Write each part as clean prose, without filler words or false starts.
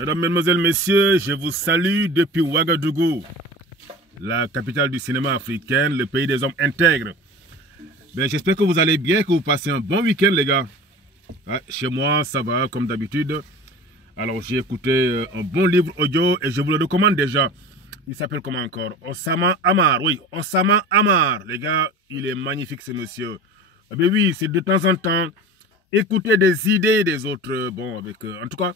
Mesdames, Mesdemoiselles, Messieurs, je vous salue depuis Ouagadougou, la capitale du cinéma africain, le pays des hommes intègres. J'espère que vous allez bien, que vous passez un bon week-end, les gars. Ouais, chez moi, ça va, comme d'habitude. Alors, j'ai écouté un bon livre audio et je vous le recommande déjà. Il s'appelle comment encore? Osama Hamar, oui, Osama Hamar. Les gars, il est magnifique, ce monsieur. Oui, c'est de temps en temps écouter des idées des autres. Bon, en tout cas,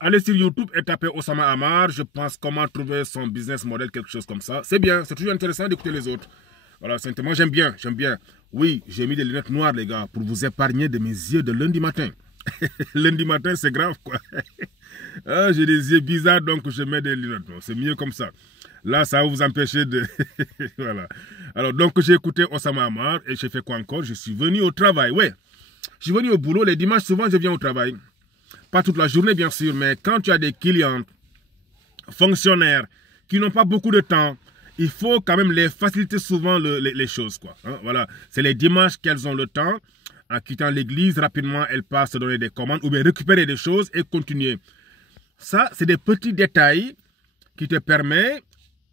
allez sur YouTube et tapez Osama Hamar. Je pense comment trouver son business model, quelque chose comme ça. C'est bien, c'est toujours intéressant d'écouter les autres. Voilà, moi j'aime bien, j'aime bien. Oui, j'ai mis des lunettes noires, les gars, pour vous épargner de mes yeux de lundi matin. Lundi matin, c'est grave, quoi. Ah, j'ai des yeux bizarres, donc je mets des lunettes. C'est mieux comme ça. Là, ça va vous empêcher de... Voilà. Alors, donc, j'ai écouté Osama Hamar et j'ai fait quoi encore? Je suis venu au travail, ouais. Je suis venu au boulot. Les dimanches, souvent, je viens au travail. Pas toute la journée, bien sûr, mais quand tu as des clients, fonctionnaires, qui n'ont pas beaucoup de temps, il faut quand même les faciliter souvent les choses, quoi. Hein, voilà. C'est les dimanches qu'elles ont le temps. En quittant l'église, rapidement, elles passent à donner des commandes ou bien récupérer des choses et continuer. Ça, c'est des petits détails qui te permettent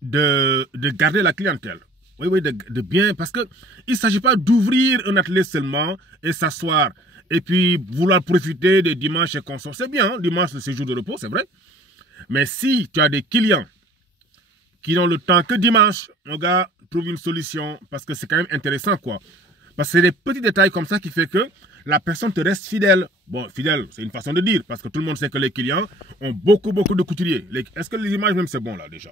de garder la clientèle. Oui, oui, de bien, parce qu'il ne s'agit pas d'ouvrir un atelier seulement et s'asseoir et puis vouloir profiter des dimanches et consommer. C'est bien, hein, dimanche, c'est jour de repos, c'est vrai. Mais si tu as des clients qui n'ont le temps que dimanche, mon gars, trouve une solution parce que c'est quand même intéressant, quoi. Parce que c'est des petits détails comme ça qui fait que la personne te reste fidèle. Bon, fidèle, c'est une façon de dire, parce que tout le monde sait que les clients ont beaucoup de couturiers. Est-ce que les images même, c'est bon, là, déjà?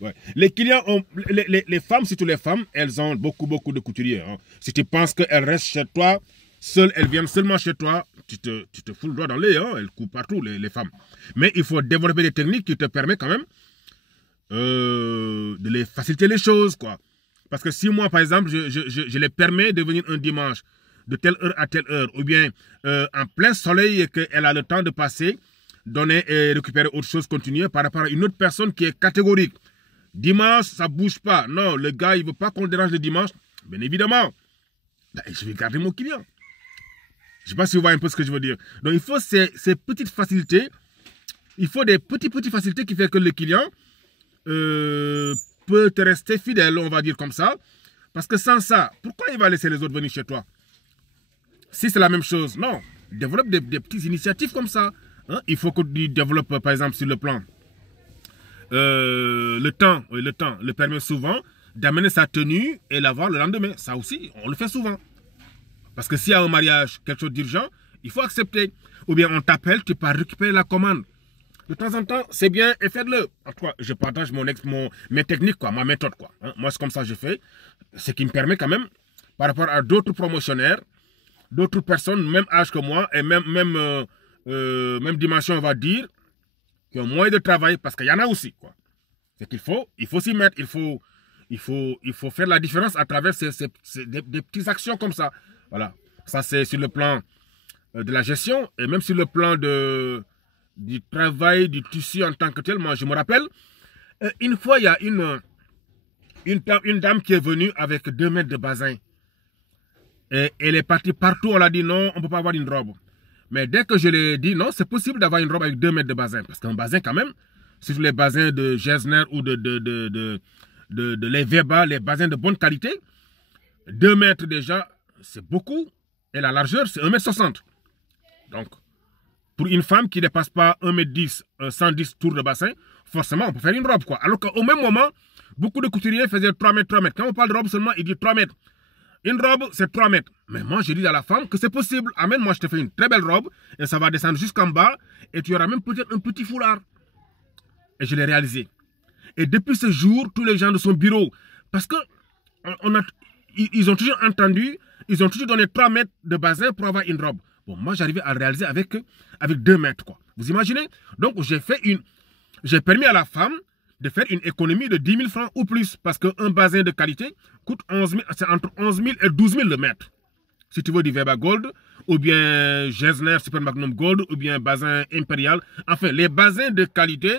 Ouais. Les clients ont... Les femmes, surtout les femmes, elles ont beaucoup de couturiers. Hein. Si tu penses qu'elles restent chez toi, seules, elles viennent seulement chez toi, tu te fous le doigt dans l'œil, hein. Elles coupent partout, les femmes. Mais il faut développer des techniques qui te permettent quand même de les faciliter les choses, quoi. Parce que si moi, par exemple, je les permets de venir un dimanche de telle heure à telle heure, ou bien en plein soleil et qu'elle a le temps de passer, donner et récupérer autre chose, continuer par rapport à une autre personne qui est catégorique. Dimanche, ça ne bouge pas. Non, le gars, il ne veut pas qu'on le dérange le dimanche. Bien évidemment, je vais garder mon client. Je ne sais pas si vous voyez un peu ce que je veux dire. Donc, il faut ces petites facilités. Il faut des petites facilités qui font que le client peut te rester fidèle, on va dire comme ça. Parce que sans ça, pourquoi il va laisser les autres venir chez toi? Si c'est la même chose, non. Développe des petites initiatives comme ça. Hein? Il faut que tu développes, par exemple, sur le plan. Le temps le permet souvent d'amener sa tenue et l'avoir le lendemain. Ça aussi, on le fait souvent. Parce que s'il y a un mariage, quelque chose d'urgent, il faut accepter. Ou bien on t'appelle, tu peux récupérer la commande. De temps en temps, c'est bien et faites-le. En tout cas, je partage mes techniques, quoi, ma méthode, quoi. Hein? Moi, c'est comme ça que je fais. Ce qui me permet quand même, par rapport à d'autres promotionnaires, d'autres personnes, même âge que moi, et même dimension, on va dire, qui ont moins de travail, parce qu'il y en a aussi, quoi. C'est qu'il faut s'y mettre, il faut faire la différence à travers des petites actions comme ça. Voilà. Ça, c'est sur le plan de la gestion, et même sur le plan du travail, du tissu en tant que tel. Moi, je me rappelle, une fois, il y a une dame qui est venue avec 2 mètres de bazin. Et elle est partie partout, on l'a dit non, on ne peut pas avoir une robe. Mais dès que je lui ai dit non, c'est possible d'avoir une robe avec 2 mètres de bazin. Parce qu'un bazin, quand même, surtout les bazins de Gersner ou de les Weber, les bazins de bonne qualité, 2 mètres déjà, c'est beaucoup. Et la largeur, c'est 1,60 m. Donc, pour une femme qui ne dépasse pas 1,10 m, 110 tours de bassin, forcément, on peut faire une robe, quoi. Alors qu'au même moment, beaucoup de couturiers faisaient 3 mètres, 3 mètres. Quand on parle de robe seulement, il dit 3 mètres. Une robe, c'est 3 mètres. Mais moi, je dis à la femme que c'est possible. Amène, moi, je te fais une très belle robe et ça va descendre jusqu'en bas et tu auras même peut-être un petit foulard. Et je l'ai réalisé. Et depuis ce jour, tous les gens de son bureau, parce que ils ont toujours entendu, ils ont toujours donné 3 mètres de bazin pour avoir une robe. Bon, moi, j'arrivais à le réaliser avec 2 mètres, quoi. Vous imaginez? Donc, j'ai permis à la femme de faire une économie de 10 000 francs ou plus. Parce qu'un bazin de qualité coûte c'est entre 11 000 et 12 000 le mètre. Si tu veux du Weber Gold, ou bien Gersner Super Magnum Gold, ou bien bazin impérial. Enfin, les bazins de qualité,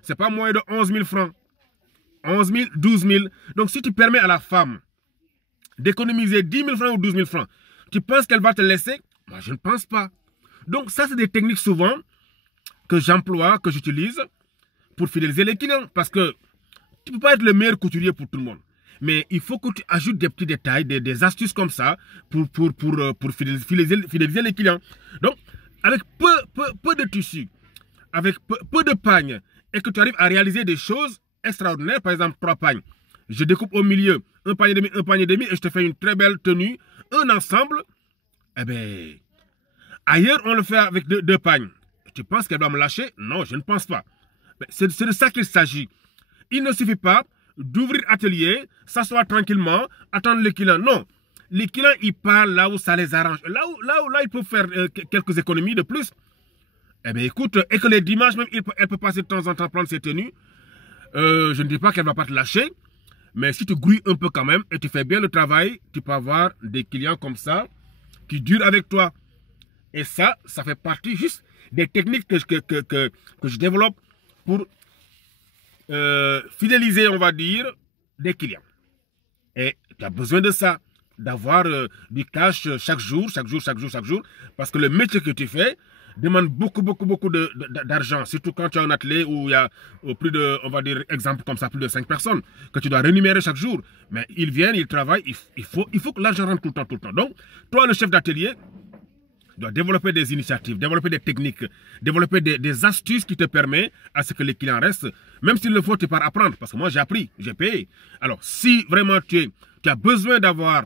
c'est pas moins de 11 000 francs. 11 000, 12 000. Donc, si tu permets à la femme d'économiser 10 000 francs ou 12 000 francs, tu penses qu'elle va te laisser? Moi, je ne pense pas. Donc, ça, c'est des techniques souvent que j'emploie, que j'utilise pour fidéliser les clients. Parce que tu ne peux pas être le meilleur couturier pour tout le monde. Mais il faut que tu ajoutes des petits détails, des astuces comme ça pour fidéliser les clients. Donc, avec peu de tissu, avec peu de pagnes, et que tu arrives à réaliser des choses extraordinaires, par exemple 3 pagnes. Je découpe au milieu un panier demi, et je te fais une très belle tenue, un ensemble. Eh bien, ailleurs, on le fait avec 2 pagnes. Tu penses qu'elle va me lâcher? Non, je ne pense pas. C'est de ça qu'il s'agit. Il ne suffit pas d'ouvrir atelier, s'asseoir tranquillement, attendre les clients. Non, les clients, ils parlent là où ça les arrange. Là, ils peuvent faire quelques économies de plus. Eh bien, écoute, et que les dimanches, même, elle peut passer de temps en temps prendre ses tenues. Je ne dis pas qu'elle ne va pas te lâcher, mais si tu grouilles un peu quand même et tu fais bien le travail, tu peux avoir des clients comme ça qui durent avec toi. Et ça fait partie juste des techniques que je développe pour fidéliser, on va dire, des clients. Et tu as besoin de ça, d'avoir du cash chaque jour, parce que le métier que tu fais demande beaucoup d'argent, surtout quand tu as un atelier où il y a plus de, on va dire, exemple comme ça, plus de 5 personnes, que tu dois rémunérer chaque jour. Mais ils viennent, ils travaillent, il faut que l'argent rentre tout le temps. Donc, toi, le chef d'atelier, tu dois développer des initiatives, développer des techniques, développer des astuces qui te permettent à ce que les clients restent. Même s'il le faut, tu pars apprendre. Parce que moi, j'ai appris, j'ai payé. Alors, si vraiment tu as besoin d'avoir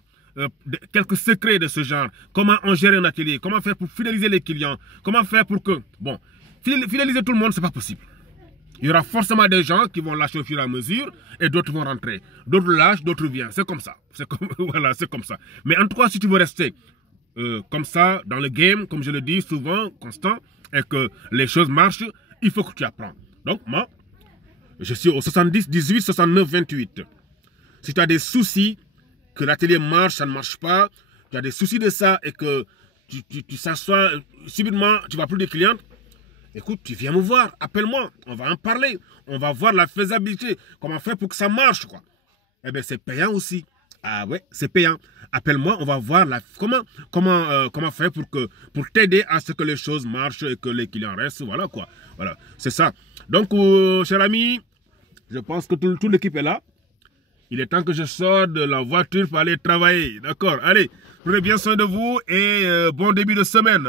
quelques secrets de ce genre, comment on gère un atelier, comment faire pour fidéliser les clients, comment faire pour que... Bon, fidéliser tout le monde, ce n'est pas possible. Il y aura forcément des gens qui vont lâcher au fur et à mesure et d'autres vont rentrer. D'autres lâchent, d'autres viennent. C'est comme ça. Voilà, c'est comme ça. Mais en tout cas, si tu veux rester comme ça, dans le game, comme je le dis souvent, constant, et que les choses marchent, il faut que tu apprends. Donc, moi, je suis au 70, 18, 69, 28. Si tu as des soucis, que l'atelier marche, ça ne marche pas, tu as des soucis de ça et que tu s'assois, subitement, tu ne vas plus de clients, écoute, tu viens me voir, appelle-moi, on va en parler, on va voir la faisabilité, comment faire pour que ça marche, quoi. Eh bien, c'est payant aussi. Ah ouais, c'est payant. Appelle-moi, on va voir comment faire pour t'aider à ce que les choses marchent et que les clients restent. Voilà quoi. Voilà, c'est ça. Donc, cher ami, je pense que toute l'équipe est là. Il est temps que je sorte de la voiture pour aller travailler. D'accord, allez, prenez bien soin de vous et bon début de semaine.